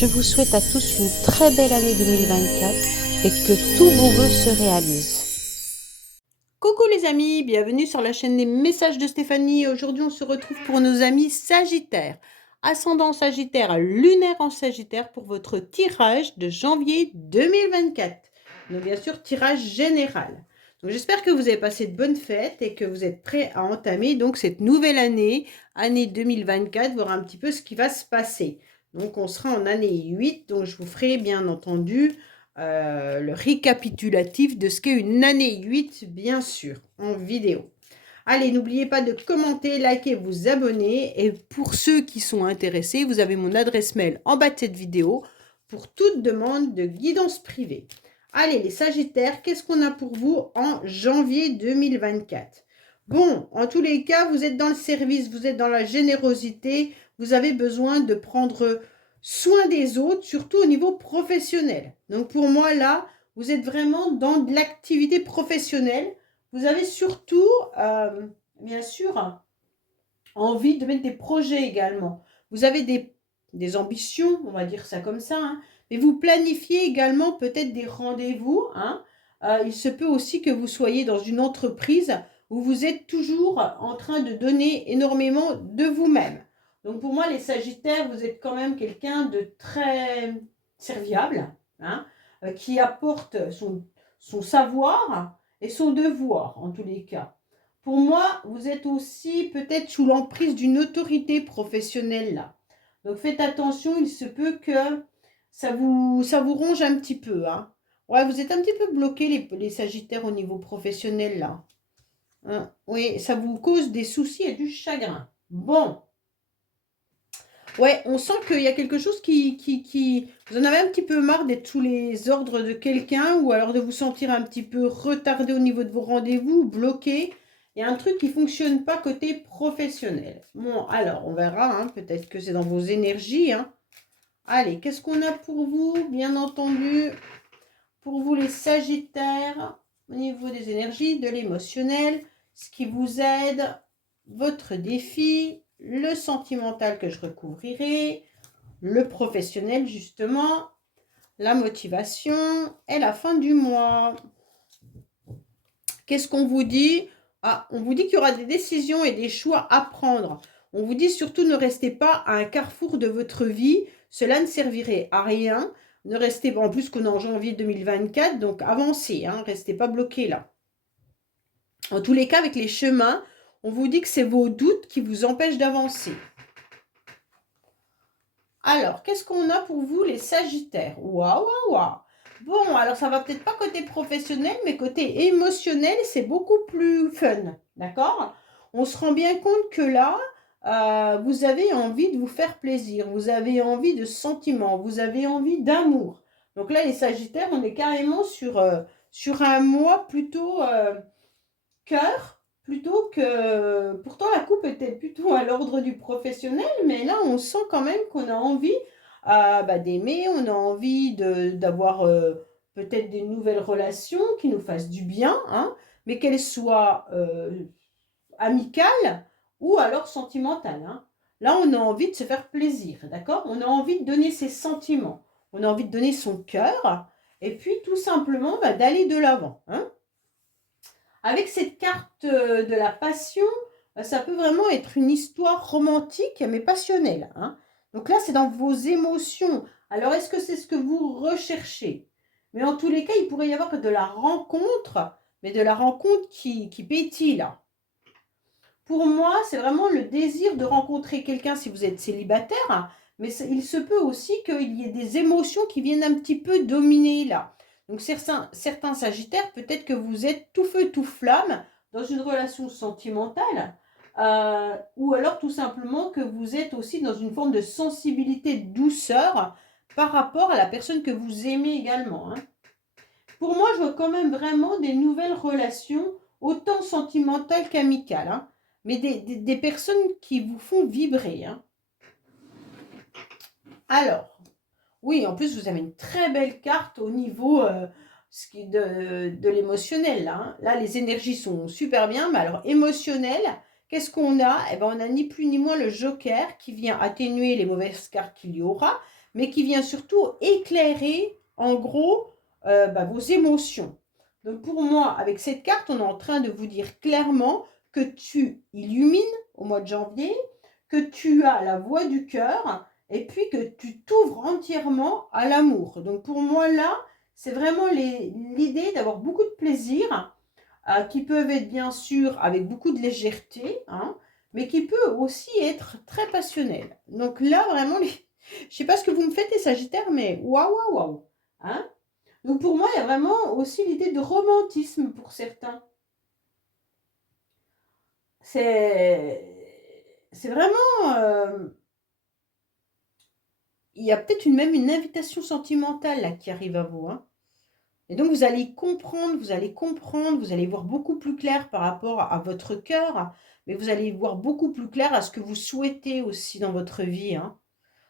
Je vous souhaite à tous une très belle année 2024 et que tous vos vœux se réalisent. Coucou les amis, bienvenue sur la chaîne des messages de Stéphanie. Aujourd'hui, on se retrouve pour nos amis Sagittaires. Ascendant Sagittaire, lunaire en Sagittaire pour votre tirage de janvier 2024. Donc bien sûr, tirage général. Donc j'espère que vous avez passé de bonnes fêtes et que vous êtes prêts à entamer donc cette nouvelle année, année 2024, voir un petit peu ce qui va se passer. Donc on sera en année 8, donc je vous ferai bien entendu le récapitulatif de ce qu'est une année 8, bien sûr, en vidéo. Allez, n'oubliez pas de commenter, liker, vous abonner. Et pour ceux qui sont intéressés, vous avez mon adresse mail en bas de cette vidéo pour toute demande de guidance privée. Allez, les Sagittaires, qu'est-ce qu'on a pour vous en janvier 2024? Bon, en tous les cas, vous êtes dans le service, vous êtes dans la générosité, vous avez besoin de prendre soin des autres, surtout au niveau professionnel. Donc pour moi, là, vous êtes vraiment dans de l'activité professionnelle. Vous avez surtout, bien sûr, envie de mettre des projets également. Vous avez des ambitions, on va dire ça comme ça, hein, mais vous planifiez également peut-être des rendez-vous. Hein. Il se peut aussi que vous soyez dans une entreprise où vous êtes toujours en train de donner énormément de vous-même. Donc pour moi, les Sagittaires, vous êtes quand même quelqu'un de très serviable, hein, qui apporte son savoir et son devoir en tous les cas. Pour moi, vous êtes aussi peut-être sous l'emprise d'une autorité professionnelle là. Donc faites attention, il se peut que ça vous ronge un petit peu. Hein. Ouais, vous êtes un petit peu bloqués les Sagittaires au niveau professionnel là. Hein, oui, ça vous cause des soucis et du chagrin. Bon. Ouais, on sent qu'il y a quelque chose qui... Vous en avez un petit peu marre d'être sous les ordres de quelqu'un ou alors de vous sentir un petit peu retardé au niveau de vos rendez-vous, bloqué. Il y a un truc qui ne fonctionne pas côté professionnel. Bon, alors, on verra. Hein, peut-être que c'est dans vos énergies. Hein. Allez, qu'est-ce qu'on a pour vous? Bien entendu, pour vous les Sagittaires, au niveau des énergies, de l'émotionnel, ce qui vous aide, votre défi, le sentimental que je recouvrirai, le professionnel justement, la motivation et la fin du mois. Qu'est-ce qu'on vous dit? Ah, on vous dit qu'il y aura des décisions et des choix à prendre. On vous dit surtout ne restez pas à un carrefour de votre vie. Cela ne servirait à rien. Ne restez pas, en plus qu'on est en janvier 2024, donc avancez, hein, restez pas bloqués là. En tous les cas, avec les chemins, on vous dit que c'est vos doutes qui vous empêchent d'avancer. Alors, qu'est-ce qu'on a pour vous, les Sagittaires? Waouh, waouh, waouh. Bon, alors ça va peut-être pas côté professionnel, mais côté émotionnel, c'est beaucoup plus fun, d'accord? On se rend bien compte que là, vous avez envie de vous faire plaisir, vous avez envie de sentiments, vous avez envie d'amour. Donc là, les Sagittaires, on est carrément sur un mois plutôt cœur, plutôt que... Pourtant, la coupe était plutôt à l'ordre du professionnel, mais là, on sent quand même qu'on a envie d'aimer, on a envie d'avoir peut-être des nouvelles relations qui nous fassent du bien, hein, mais qu'elles soient amicales ou alors sentimentales. Hein. Là, on a envie de se faire plaisir, d'accord? On a envie de donner ses sentiments, on a envie de donner son cœur, et puis tout simplement d'aller de l'avant. Hein. Avec cette carte de la passion, ça peut vraiment être une histoire romantique, mais passionnelle. Hein. Donc là, c'est dans vos émotions. Alors, est-ce que c'est ce que vous recherchez? Mais en tous les cas, il pourrait y avoir de la rencontre, mais de la rencontre qui pétille là. Pour moi, c'est vraiment le désir de rencontrer quelqu'un si vous êtes célibataire, mais il se peut aussi qu'il y ait des émotions qui viennent un petit peu dominer là. Donc certains Sagittaires, peut-être que vous êtes tout feu, tout flamme dans une relation sentimentale, ou alors tout simplement que vous êtes aussi dans une forme de sensibilité, de douceur par rapport à la personne que vous aimez également. Hein. Pour moi, je vois quand même vraiment des nouvelles relations, autant sentimentales qu'amicales, hein, mais des personnes qui vous font vibrer. Hein. Alors, oui, en plus, vous avez une très belle carte au niveau de l'émotionnel. Là, hein. Là, les énergies sont super bien, mais alors émotionnel, qu'est-ce qu'on a? Eh ben, on a ni plus ni moins le joker qui vient atténuer les mauvaises cartes qu'il y aura, mais qui vient surtout éclairer, en gros, vos émotions. Donc pour moi, avec cette carte, on est en train de vous dire clairement que tu illumines au mois de janvier, que tu as la voix du cœur, et puis que tu t'ouvres entièrement à l'amour. Donc pour moi, là, c'est vraiment l'idée d'avoir beaucoup de plaisir, qui peuvent être bien sûr avec beaucoup de légèreté, hein, mais qui peut aussi être très passionnel. Donc là, vraiment, je ne sais pas ce que vous me faites les Sagittaires, mais waouh, waouh, waouh. Hein. Donc pour moi, il y a vraiment aussi l'idée de romantisme pour certains. C'est vraiment... il y a peut-être même une invitation sentimentale là qui arrive à vous. Hein. Et donc vous allez comprendre, vous allez voir beaucoup plus clair par rapport à votre cœur, mais vous allez voir beaucoup plus clair à ce que vous souhaitez aussi dans votre vie. Hein.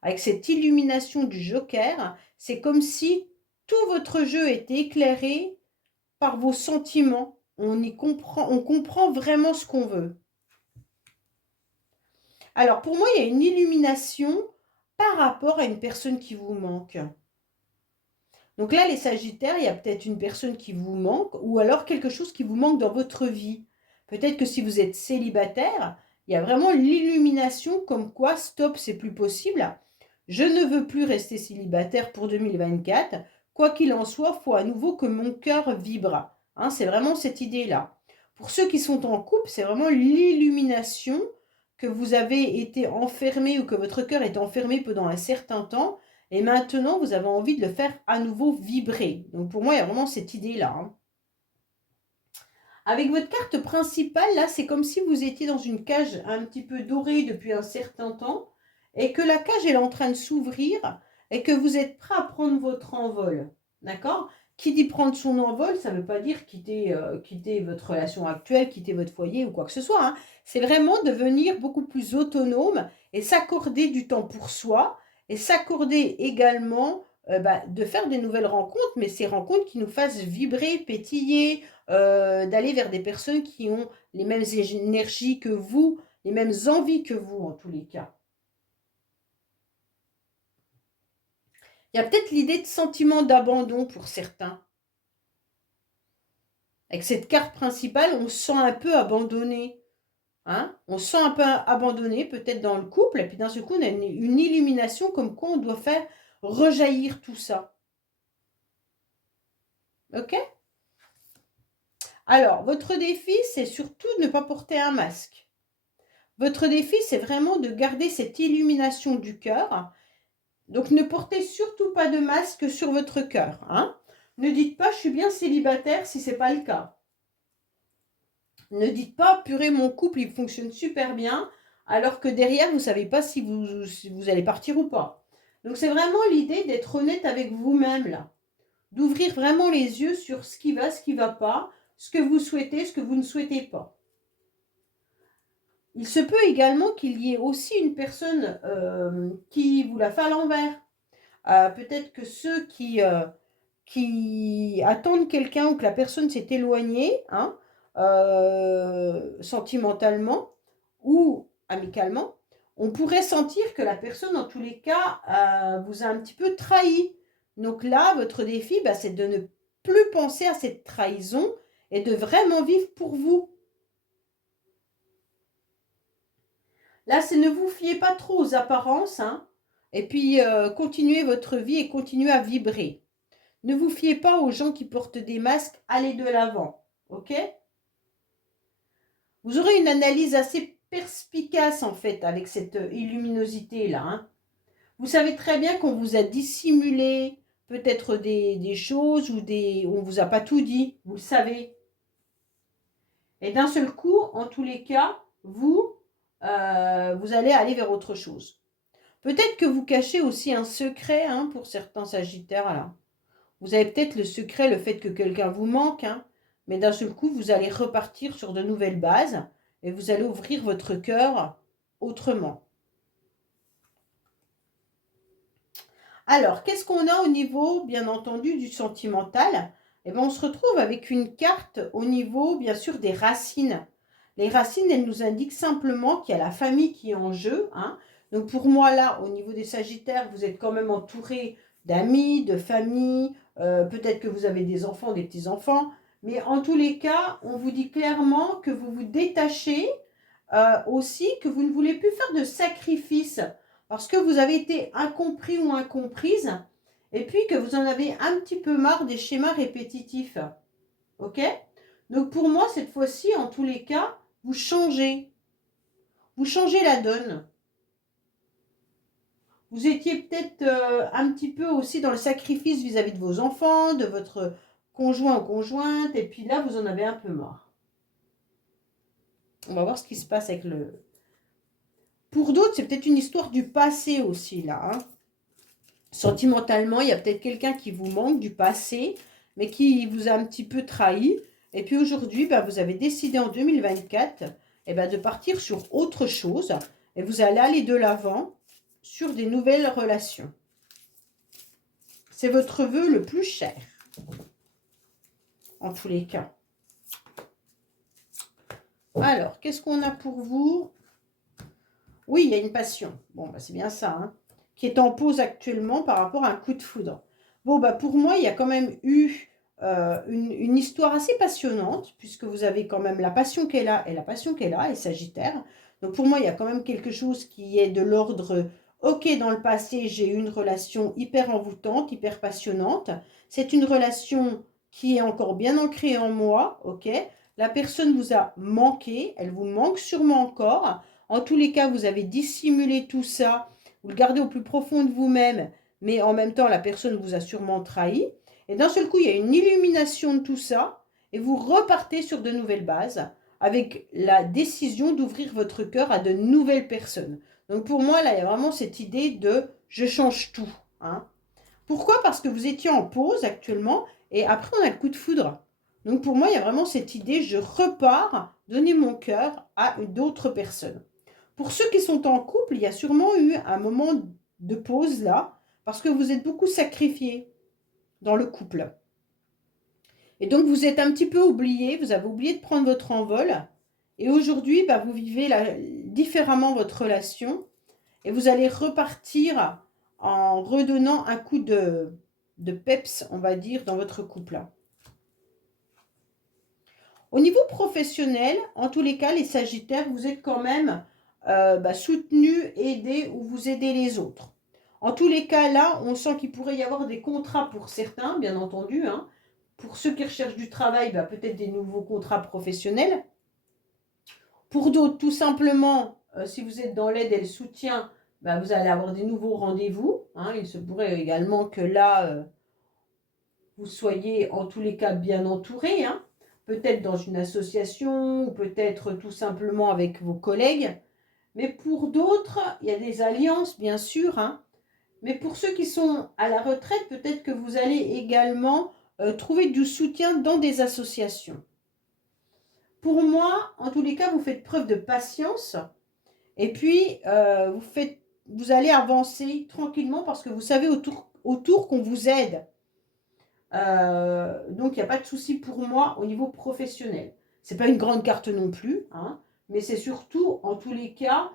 Avec cette illumination du joker, c'est comme si tout votre jeu était éclairé par vos sentiments. On comprend vraiment ce qu'on veut. Alors pour moi, il y a une illumination par rapport à une personne qui vous manque. Donc là, les Sagittaires, il y a peut-être une personne qui vous manque ou alors quelque chose qui vous manque dans votre vie. Peut-être que si vous êtes célibataire, il y a vraiment l'illumination comme quoi, stop, c'est plus possible. Je ne veux plus rester célibataire pour 2024. Quoi qu'il en soit, il faut à nouveau que mon cœur vibre. Hein, c'est vraiment cette idée-là. Pour ceux qui sont en couple, c'est vraiment l'illumination que vous avez été enfermé ou que votre cœur est enfermé pendant un certain temps. Et maintenant, vous avez envie de le faire à nouveau vibrer. Donc pour moi, il y a vraiment cette idée-là. Hein. Avec votre carte principale, là, c'est comme si vous étiez dans une cage un petit peu dorée depuis un certain temps et que la cage est en train de s'ouvrir et que vous êtes prêt à prendre votre envol. D'accord? Qui dit prendre son envol, ça ne veut pas dire quitter votre relation actuelle, quitter votre foyer ou quoi que ce soit. Hein. C'est vraiment devenir beaucoup plus autonome et s'accorder du temps pour soi et s'accorder également de faire des nouvelles rencontres, mais ces rencontres qui nous fassent vibrer, pétiller, d'aller vers des personnes qui ont les mêmes énergies que vous, les mêmes envies que vous en tous les cas. Il y a peut-être l'idée de sentiment d'abandon pour certains. Avec cette carte principale, on se sent un peu abandonné. Hein, on se sent un peu abandonné, peut-être dans le couple, et puis d'un seul coup, on a une illumination comme quoi on doit faire rejaillir tout ça. Ok? Alors, votre défi, c'est surtout de ne pas porter un masque. Votre défi, c'est vraiment de garder cette illumination du cœur. Donc, ne portez surtout pas de masque sur votre cœur. Hein. Ne dites pas « je suis bien célibataire » si ce n'est pas le cas. Ne dites pas « purée, mon couple, il fonctionne super bien » alors que derrière, vous ne savez pas si vous allez partir ou pas. Donc, c'est vraiment l'idée d'être honnête avec vous-même, là. D'ouvrir vraiment les yeux sur ce qui va pas, ce que vous souhaitez, ce que vous ne souhaitez pas. Il se peut également qu'il y ait aussi une personne qui vous la fait à l'envers. Peut-être que ceux qui attendent quelqu'un ou que la personne s'est éloignée, hein, sentimentalement ou amicalement, on pourrait sentir que la personne, en tous les cas, vous a un petit peu trahi. Donc là, votre défi, c'est de ne plus penser à cette trahison et de vraiment vivre pour vous. Là, c'est ne vous fiez pas trop aux apparences, hein, et puis continuez votre vie et continuez à vibrer. Ne vous fiez pas aux gens qui portent des masques, allez de l'avant, ok? Vous aurez une analyse assez perspicace en fait avec cette illuminosité-là. Hein. Vous savez très bien qu'on vous a dissimulé peut-être des choses ou on ne vous a pas tout dit, vous le savez. Et d'un seul coup, en tous les cas, vous allez aller vers autre chose. Peut-être que vous cachez aussi un secret hein, pour certains Sagittaires. Là. Vous avez peut-être le secret, le fait que quelqu'un vous manque, hein, mais d'un seul coup, vous allez repartir sur de nouvelles bases et vous allez ouvrir votre cœur autrement. Alors, qu'est-ce qu'on a au niveau, bien entendu, du sentimental? Eh bien, on se retrouve avec une carte au niveau, bien sûr, des racines. Les racines, elles nous indiquent simplement qu'il y a la famille qui est en jeu, hein. Donc pour moi, là, au niveau des Sagittaires, vous êtes quand même entouré d'amis, de famille, peut-être que vous avez des enfants, des petits-enfants, mais en tous les cas, on vous dit clairement que vous vous détachez, aussi, que vous ne voulez plus faire de sacrifices, parce que vous avez été incompris ou incomprise, et puis que vous en avez un petit peu marre des schémas répétitifs. Ok? Donc pour moi, cette fois-ci, en tous les cas, vous changez. Vous changez la donne. Vous étiez peut-être un petit peu aussi dans le sacrifice vis-à-vis de vos enfants, de votre conjoint ou conjointe, et puis là, vous en avez un peu marre. On va voir ce qui se passe avec le... Pour d'autres, c'est peut-être une histoire du passé aussi, là. Hein. Sentimentalement, il y a peut-être quelqu'un qui vous manque du passé, mais qui vous a un petit peu trahi. Et puis aujourd'hui, bah, vous avez décidé en 2024 de partir sur autre chose. Et vous allez aller de l'avant sur des nouvelles relations. C'est votre vœu le plus cher. En tous les cas. Alors, qu'est-ce qu'on a pour vous? Oui, il y a une passion. Bon, bah, c'est bien ça, hein, qui est en pause actuellement par rapport à un coup de foudre. Bon, bah, pour moi, il y a quand même eu une histoire assez passionnante, puisque vous avez quand même la passion qu'elle a et la passion qu'elle a, et Sagittaire. Donc, pour moi, il y a quand même quelque chose qui est de l'ordre, ok, dans le passé, j'ai eu une relation hyper envoûtante, hyper passionnante. C'est une relation qui est encore bien ancrée en moi, ok. La personne vous a manqué, elle vous manque sûrement encore. En tous les cas, vous avez dissimulé tout ça, vous le gardez au plus profond de vous-même, mais en même temps, la personne vous a sûrement trahi. Et d'un seul coup, il y a une illumination de tout ça, et vous repartez sur de nouvelles bases, avec la décision d'ouvrir votre cœur à de nouvelles personnes. Donc pour moi, là, il y a vraiment cette idée de « je change tout hein ». Pourquoi? Parce que vous étiez en pause actuellement, et après, on a le coup de foudre. Donc pour moi, il y a vraiment cette idée « je repars donner mon cœur à d'autres personnes ». Pour ceux qui sont en couple, il y a sûrement eu un moment de pause là, parce que vous êtes beaucoup sacrifiés dans le couple. Et donc, vous êtes un petit peu oublié, vous avez oublié de prendre votre envol. Et aujourd'hui, bah, vous vivez différemment votre relation et vous allez repartir en redonnant un coup de peps, on va dire, dans votre couple. Au niveau professionnel, en tous les cas, les Sagittaires, vous êtes quand même soutenus, aidés ou vous aidez les autres. En tous les cas, là, on sent qu'il pourrait y avoir des contrats pour certains, bien entendu. Hein. Pour ceux qui recherchent du travail, bah, peut-être des nouveaux contrats professionnels. Pour d'autres, tout simplement, si vous êtes dans l'aide et le soutien, bah, vous allez avoir des nouveaux rendez-vous. Hein. Il se pourrait également que là, vous soyez en tous les cas bien entouré. Hein. Peut-être dans une association, ou peut-être tout simplement avec vos collègues. Mais pour d'autres, il y a des alliances, bien sûr. Hein. Mais pour ceux qui sont à la retraite, peut-être que vous allez également trouver du soutien dans des associations. Pour moi, en tous les cas, vous faites preuve de patience. Et puis, vous allez avancer tranquillement parce que vous savez autour qu'on vous aide. Donc, il n'y a pas de souci pour moi au niveau professionnel. Ce n'est pas une grande carte non plus, hein, mais c'est surtout, en tous les cas,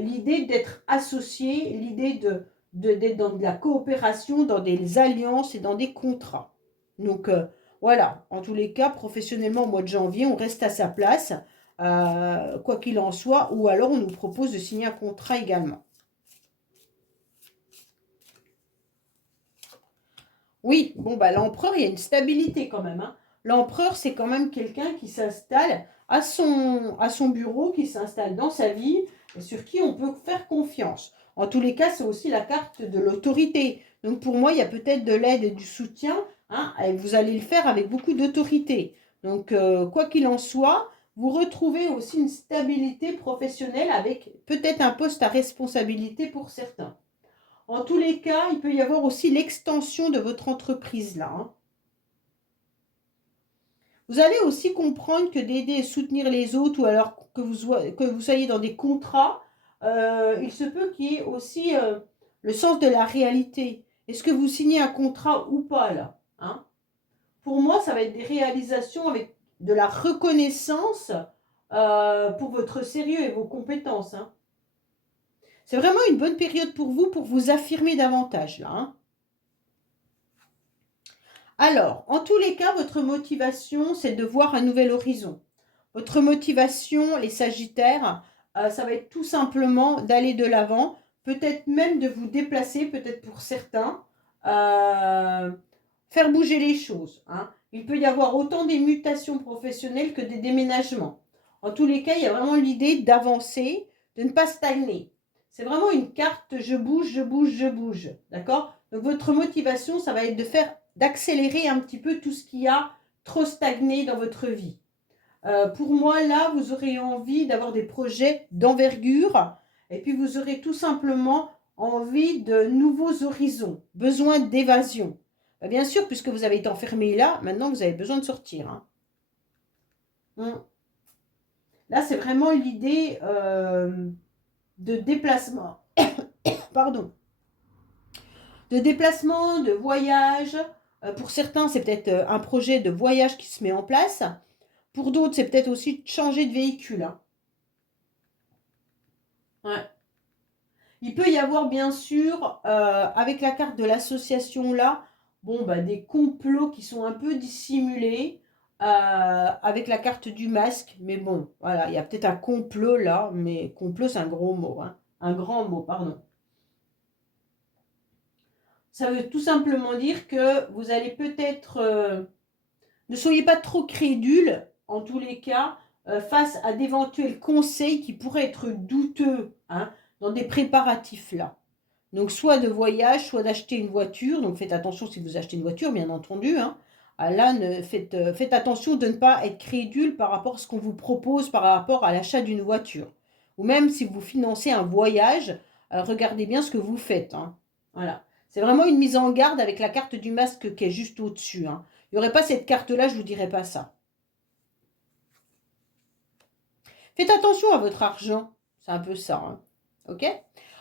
l'idée d'être associé, l'idée d'être dans de la coopération, dans des alliances et dans des contrats. Donc, voilà, en tous les cas, professionnellement, au mois de janvier, on reste à sa place, quoi qu'il en soit, ou alors on nous propose de signer un contrat également. Oui, bon, bah l'empereur, il y a une stabilité quand même. Hein. L'empereur, c'est quand même quelqu'un qui s'installe à son bureau, qui s'installe dans sa vie, et sur qui on peut faire confiance. En tous les cas, c'est aussi la carte de l'autorité. Donc pour moi, il y a peut-être de l'aide et du soutien. Hein, et vous allez le faire avec beaucoup d'autorité. Donc, quoi qu'il en soit, vous retrouvez aussi une stabilité professionnelle avec peut-être un poste à responsabilité pour certains. En tous les cas, il peut y avoir aussi l'extension de votre entreprise là. Hein. Vous allez aussi comprendre que d'aider et soutenir les autres, ou alors que vous soyez dans des contrats, il se peut qu'il y ait aussi le sens de la réalité. Est-ce que vous signez un contrat ou pas là? Hein? Pour moi, ça va être des réalisations avec de la reconnaissance pour votre sérieux et vos compétences, hein. C'est vraiment une bonne période pour vous affirmer davantage, là, hein. Alors, en tous les cas, votre motivation, c'est de voir un nouvel horizon. Votre motivation, les Sagittaires, ça va être tout simplement d'aller de l'avant, peut-être même de vous déplacer, peut-être pour certains, faire bouger les choses, hein. Il peut y avoir autant des mutations professionnelles que des déménagements. En tous les cas, il y a vraiment l'idée d'avancer, de ne pas stagner. C'est vraiment une carte je bouge, je bouge, je bouge. D'accord? Donc votre motivation, ça va être d'accélérer un petit peu tout ce qui a trop stagné dans votre vie. Pour moi, là, vous aurez envie d'avoir des projets d'envergure et puis vous aurez tout simplement envie de nouveaux horizons, besoin d'évasion. Bien sûr, puisque vous avez été enfermé là, maintenant vous avez besoin de sortir, hein. Là, c'est vraiment l'idée de déplacement. Pardon. De déplacement, de voyage. Pour certains, c'est peut-être un projet de voyage qui se met en place. Pour d'autres, c'est peut-être aussi de changer de véhicule, hein. Ouais. Il peut y avoir, bien sûr, avec la carte de l'association là, bon, bah, des complots qui sont un peu dissimulés avec la carte du masque. Mais bon, voilà, il y a peut-être un complot là, mais complot, c'est un gros mot, hein. Un grand mot, pardon. Ça veut tout simplement dire que vous allez peut-être... ne soyez pas trop crédule, en tous les cas, face à d'éventuels conseils qui pourraient être douteux, hein, dans des préparatifs là. Donc soit de voyage, soit d'acheter une voiture. Donc faites attention si vous achetez une voiture, bien entendu, hein. Là, faites attention de ne pas être crédule par rapport à ce qu'on vous propose par rapport à l'achat d'une voiture. Ou même si vous financez un voyage, regardez bien ce que vous faites, hein. Voilà. C'est vraiment une mise en garde avec la carte du masque qui est juste au-dessus, hein. Il n'y aurait pas cette carte-là, je ne vous dirais pas ça. Faites attention à votre argent. C'est un peu ça, hein. OK?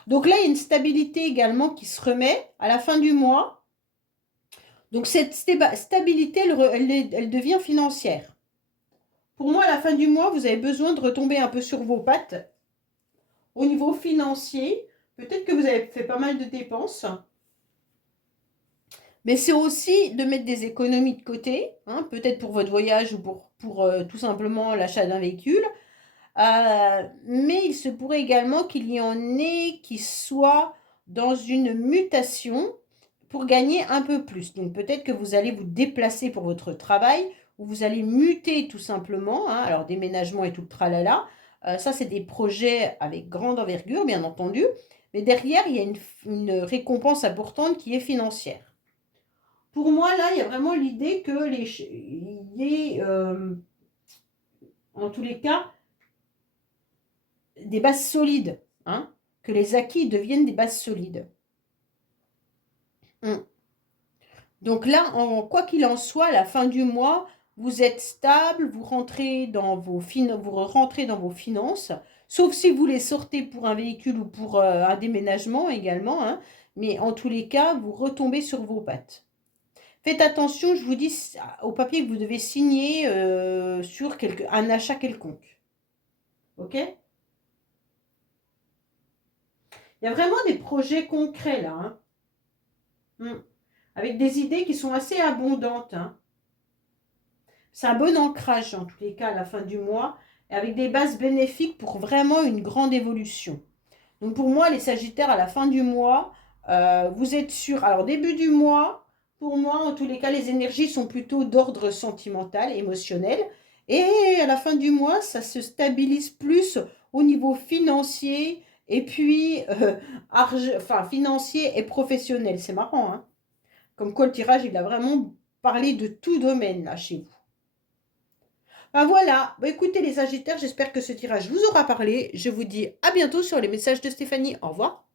Donc là, il y a une stabilité également qui se remet à la fin du mois. Donc cette stabilité, elle devient financière. Pour moi, à la fin du mois, vous avez besoin de retomber un peu sur vos pattes. Au niveau financier, peut-être que vous avez fait pas mal de dépenses. Mais c'est aussi de mettre des économies de côté, hein, peut-être pour votre voyage ou pour tout simplement l'achat d'un véhicule. Mais il se pourrait également qu'il y en ait qui soient dans une mutation pour gagner un peu plus. Donc peut-être que vous allez vous déplacer pour votre travail ou vous allez muter tout simplement, hein. Alors déménagement et tout le tralala. Ça, c'est des projets avec grande envergure, bien entendu. Mais derrière, il y a une récompense importante qui est financière. Pour moi, là, il y a vraiment l'idée que il y ait, en tous les cas, des bases solides, hein, que les acquis deviennent des bases solides. Donc là, quoi qu'il en soit, à la fin du mois, vous êtes stable, vous rentrez dans vos finances, sauf si vous les sortez pour un véhicule ou pour un déménagement également, hein, mais en tous les cas, vous retombez sur vos pattes. Faites attention, je vous dis, au papier que vous devez signer sur un achat quelconque. OK? Il y a vraiment des projets concrets là, hein. Avec des idées qui sont assez abondantes, hein. C'est un bon ancrage en tous les cas à la fin du mois, et avec des bases bénéfiques pour vraiment une grande évolution. Donc pour moi, les Sagittaires, à la fin du mois, vous êtes sûrs. Alors début du mois, pour moi, en tous les cas, les énergies sont plutôt d'ordre sentimental, émotionnel. Et à la fin du mois, ça se stabilise plus au niveau financier et puis financier et professionnel. C'est marrant, hein. Comme quoi le tirage, il a vraiment parlé de tout domaine là chez vous. Ben voilà, écoutez les Sagittaires, j'espère que ce tirage vous aura parlé. Je vous dis à bientôt sur les messages de Stéphanie. Au revoir.